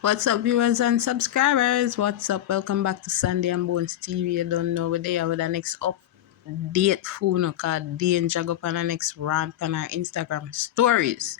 What's up, viewers and subscribers? What's up? Welcome back to Seh Dem TV. I don't know where they are with the next update phone called Danger go on the next rant on our Instagram stories.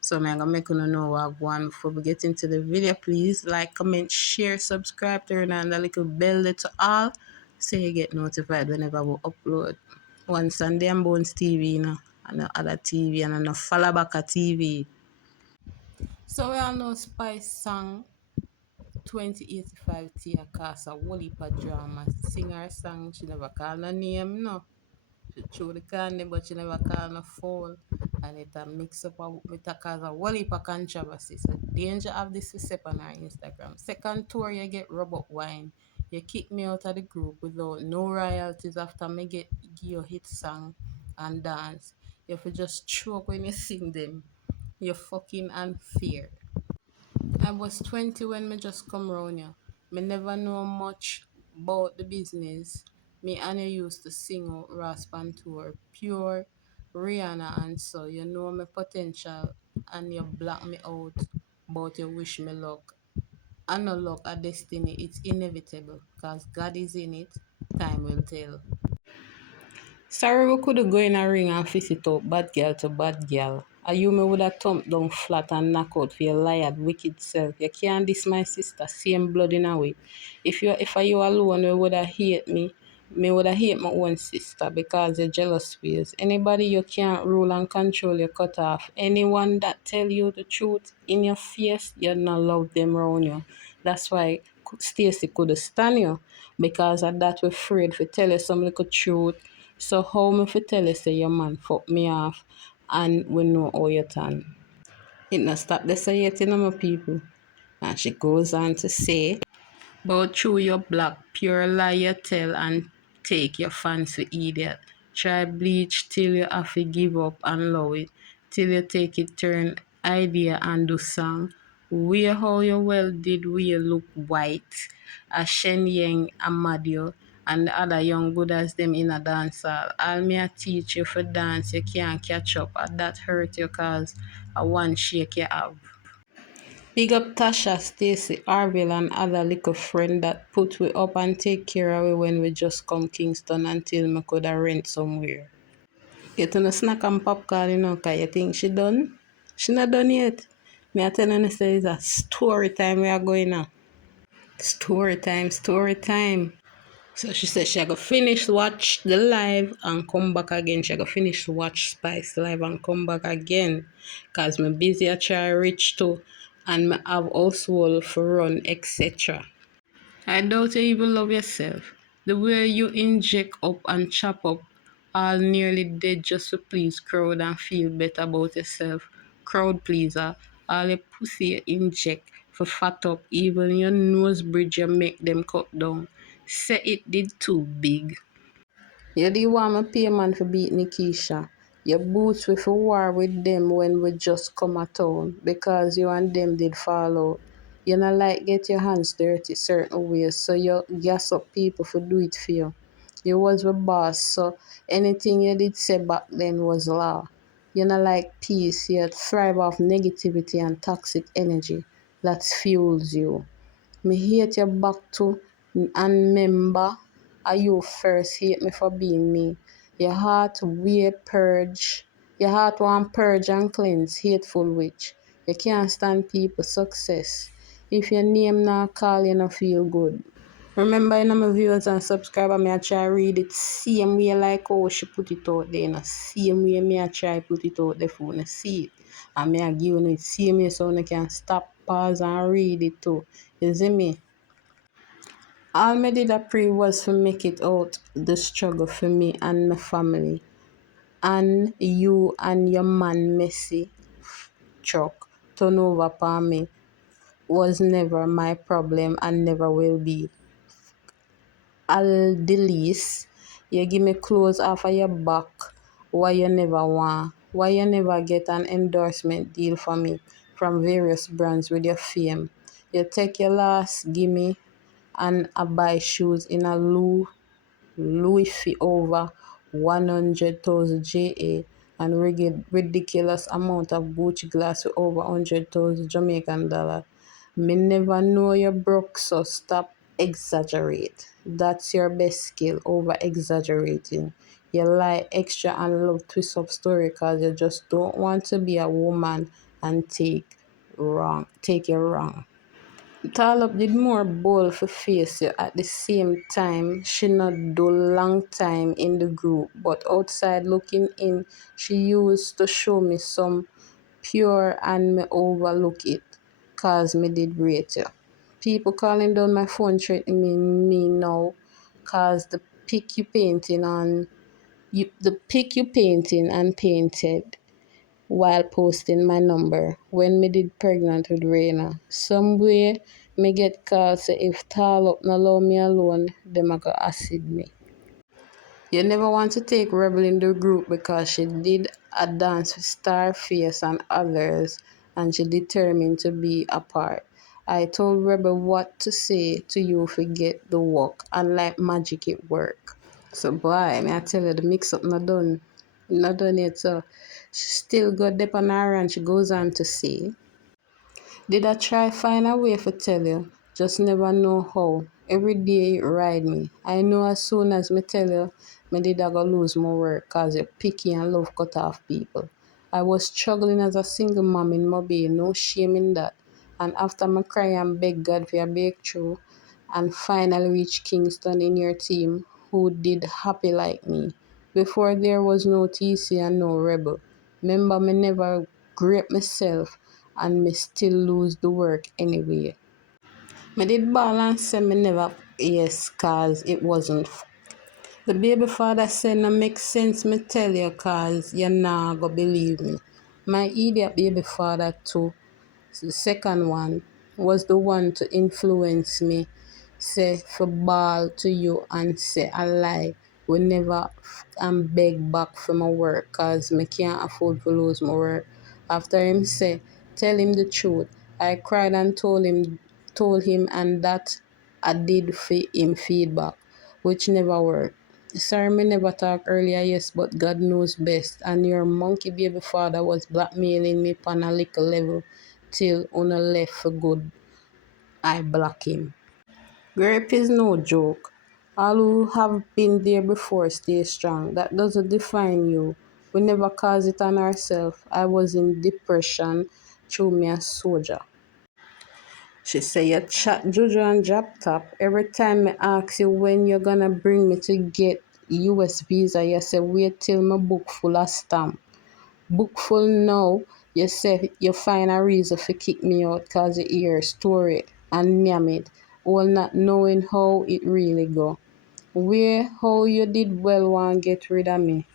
So I'm gonna make you know what I want. Before we get into the video, please like, comment, share, subscribe, turn on the little bell to all so you get notified whenever we upload. One Seh Dem TV, and the other TV, and no follow back a TV. So we all know Spice song 2085 Tia cast a whole heap of drama. Sing her song, she never call no name, no. She threw the candy, but she never call no foul. And it a mix up with a cause a whole heap of controversy. So danger of this to step on our Instagram. Second tour, you get robot wine. You kick me out of the group without no royalties after me give you hit song and dance. You have to just choke when you sing them. You're fucking unfair. I was 20 when me just come round here. Me never know much about the business. Me and you used to sing out Rasp and Tour, Pure, Rihanna and so. You know my potential and you block me out, but you wish me luck. I know luck a destiny, it's inevitable, cause God is in it, time will tell. Sorry we couldn't go in a ring and fist it up bad girl to bad girl. You me would have thumped down flat and knock out for your liar wicked self. You can't diss my sister, same blood in a way. If I you alone you would have hate me. Me would have hate my own sister because you're jealous ways. Anybody you can't rule and control you cut off. Anyone that tell you the truth in your face, you not love them around you. That's why Stacy could stand you. Because of that we're afraid to tell you some little truth. So how me fi tell you say your man fuck me off and we know how you turn. It not stop there say yet, my people. And she goes on to say, but through your black, pure lie you tell and take your fans for idiot. Try bleach till you have to give up and love it. Till you take it turn idea and do song. Wear how you well did we look white. A Shen Yang Amadio and the other young Buddhas them in a dance hall. All me a teach you for dance you can't catch up. And that hurt you cause a one shake you have. Big up Tasha, Stacy, Arville, and other little friend that put we up and take care of we when we just come Kingston until me coulda rent somewhere. Get on a snack and popcorn, cause you think she done? She not done yet. Me I tell you, say it's a story time we are going now. Story time, story time. So she said she go finish watch the live and come back again. She go finish watch Spice live and come back again. Cause me busy I try reach too and me have household for run, etc. I doubt you even love yourself. The way you inject up and chop up all nearly dead just to please crowd and feel better about yourself. Crowd pleaser. All your pussy you inject for fat up. Even your nose bridge you make them cut down. Say it did too big. You the want me pay man for beat Nikisha. Your boots with a war with them when we just come a town because you and them did fall out. You not like get your hands dirty certain ways, so you gas up people for do it for you. You was the boss, so anything you did say back then was law. You not like peace, you thrive off negativity and toxic energy that fuels you. Me hate your back too and remember you first hate me for being me. Your heart will purge. Your heart want purge and cleanse, hateful witch. You can't stand people's success. If your name not call, you not feel good. Remember, my viewers and subscribers, me I try read it same way like how she put it out there. Same way me I try put it out there for you see it. And me I give you it same way so you can stop, pause and read it too. You see me? All me did a pray was to make it out the struggle for me and my family. And you and your man Messi truck turn over upon me was never my problem and never will be. I'll delete. You give me clothes off of your back. Why you never want? Why you never get an endorsement deal for me from various brands with your fame? You take your last gimme and I buy shoes in a Louis for over 100,000 JA and ridiculous amount of Gucci glass for over 100,000 Jamaican dollar. Me never know you broke, so stop exaggerate. That's your best skill, over exaggerating. You lie extra and love twist up story because you just don't want to be a woman and take you wrong. Talop did more bold for face you at the same time. She not do long time in the group, but outside looking in, she used to show me some pure and me overlook it, cause me did rate you. People calling down my phone threatening me now, cause the pic you painting and painted while posting my number when me did pregnant with Raina. Some way me get called say if tall up no allow me alone, them a go acid me. You never want to take Rebel in the group because she did a dance with Starface and others and she determined to be a part. I told Rebel what to say to you forget the work and like magic it work. So boy, me I tell you the mix up not done. Not done yet, so she still got dip on her and she goes on to say, did I try find a way for tell you? Just never know how. Every day it ride me. I know as soon as me tell you, me did I go lose my work cause you're picky and love cut off people. I was struggling as a single mom in Mobile, no shame in that. And after my cry and beg God for a breakthrough and finally reach Kingston in your team, who did happy like me. Before there was no TC and no Rebel. Remember me never grape myself and me still lose the work anyway. Me did balance say me never yes cause it wasn't. The baby father said no make sense me tell you cause you nah go believe me. My idiot baby father too, the second one, was the one to influence me say for ball to you and say a lie. We never and beg back for my work cause me can't afford to lose my work. After him say, tell him the truth. I cried and told him and that I did for him feedback, which never worked. Sorry me never talk earlier, yes, but God knows best. And your monkey baby father was blackmailing me on a little level till una left for good. I block him. Grape is no joke. All who have been there before stay strong. That doesn't define you. We never cause it on ourselves. I was in depression through me a soldier. She say you chat Jojo and drop top. Every time I ask you when you're gonna bring me to get US visa, you say wait till my book full of stamp. Book full now, you say you find a reason for kick me out cause you hear story and name it, all not knowing how it really go. Where how you did well want get rid of me.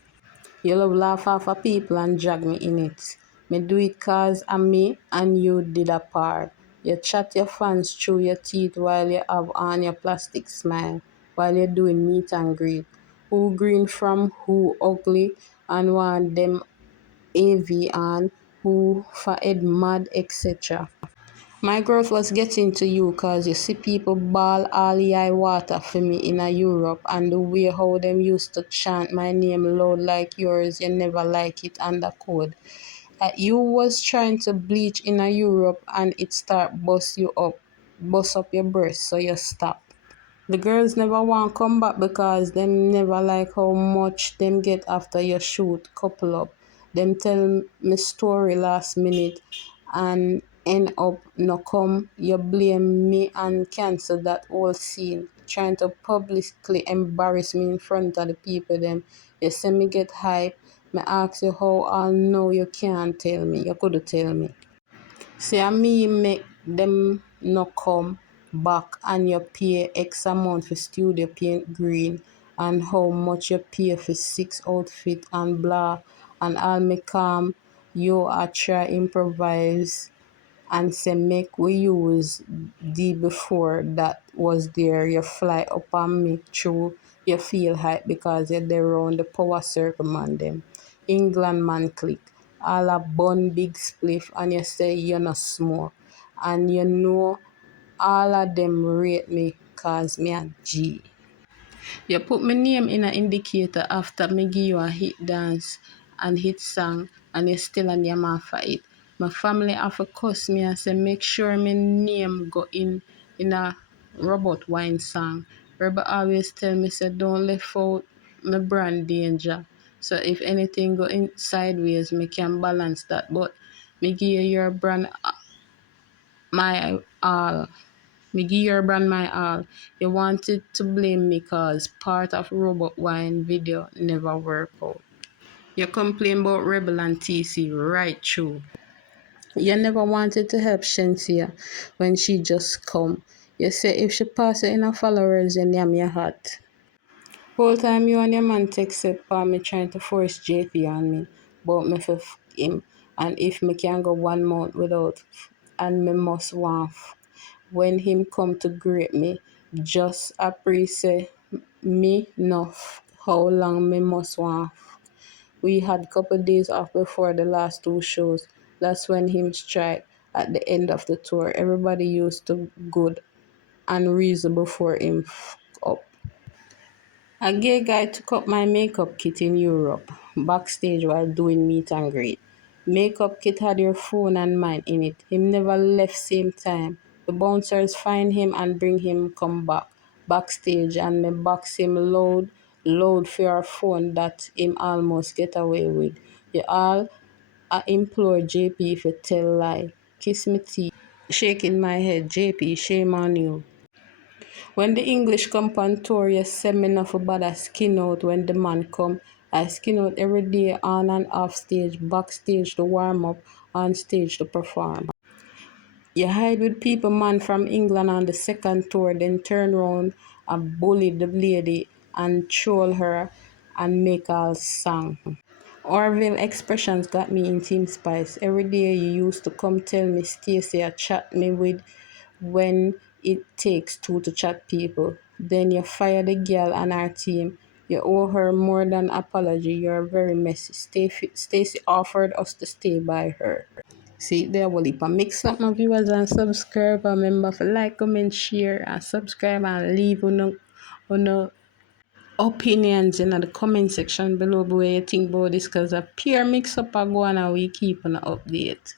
You love laugh off of people and drag me in it. Me do it cause I'm me and you did a part. You chat your fans through your teeth while you have on your plastic smile. While you're doing meet and greet. Who green from who ugly and want them AV on who for Ed mad etc. My growth was getting to you cause you see people ball all the eye water for me in a Europe and the way how them used to chant my name loud like yours, you never like it under code. You was trying to bleach in a Europe and it start bust up your breast so you stop. The girls never want come back because them never like how much them get after you shoot couple up. Them tell me story last minute and end up no come. You blame me and cancel that whole scene. Trying to publicly embarrass me in front of the people them. You say me get hype. Me ask you how I know you can't tell me. You could tell me. Say I me make them no come back and you pay X amount for studio paint green and how much you pay for 6 outfit and blah and all me come you are try improvise and say make we use the before that was there you fly up on me through you feel hype because you're there around the power circle man them England man click all a bun big spliff and you say you're not smoke and you know all of them rate me cause me a G. You put my name in an indicator after me give you a hit dance and hit song and you still on your mouth for it. My family have to cuss me and say make sure my name go in a robot wine song. Rebel always tell me say don't left out my brand danger. So if anything go in sideways, me can balance that. But me give your brand my all. Me give your brand my all. You wanted to blame me cause part of robot wine video never work out. You complain about Rebel and TC right true. You never wanted to help Shensia when she just come. You say if she pass you in her followers, you name your heart. Whole time you and your man text upon me trying to force JP on me, but me for him. And if me can go 1 month without, and me must want. When him come to greet me, just appreciate me enough. How long me must want. We had couple days off before the last two shows. That's when him strike at the end of the tour. Everybody used to good and reasonable for him up. A gay guy took up my makeup kit in Europe backstage while doing meet and greet. Makeup kit had your phone and mine in it. Him never left same time. The bouncers find him and bring him come back backstage and me box him load for your phone that him almost get away with. You all I implore JP if you tell lie. Kiss me teeth. Shaking my head. JP, shame on you. When the English come on tour, you send me enough about a skin out when the man come. I skin out every day on and off stage, backstage to warm up, on stage to perform. You hide with people man from England on the second tour, then turn round and bully the lady and troll her and make all song. Orville expressions got me in Team Spice. Every day you used to come tell me Stacey a chat me with when it takes two to chat people. Then you fire the girl and her team. You owe her more than apology. You're very messy. Stacey offered us to stay by her. See there, will if I mix up my viewers and subscribe. Remember to like, comment, share, and subscribe and leave on opinions in the comment section below what you think about this because a pure mix up I go on and we keep an update.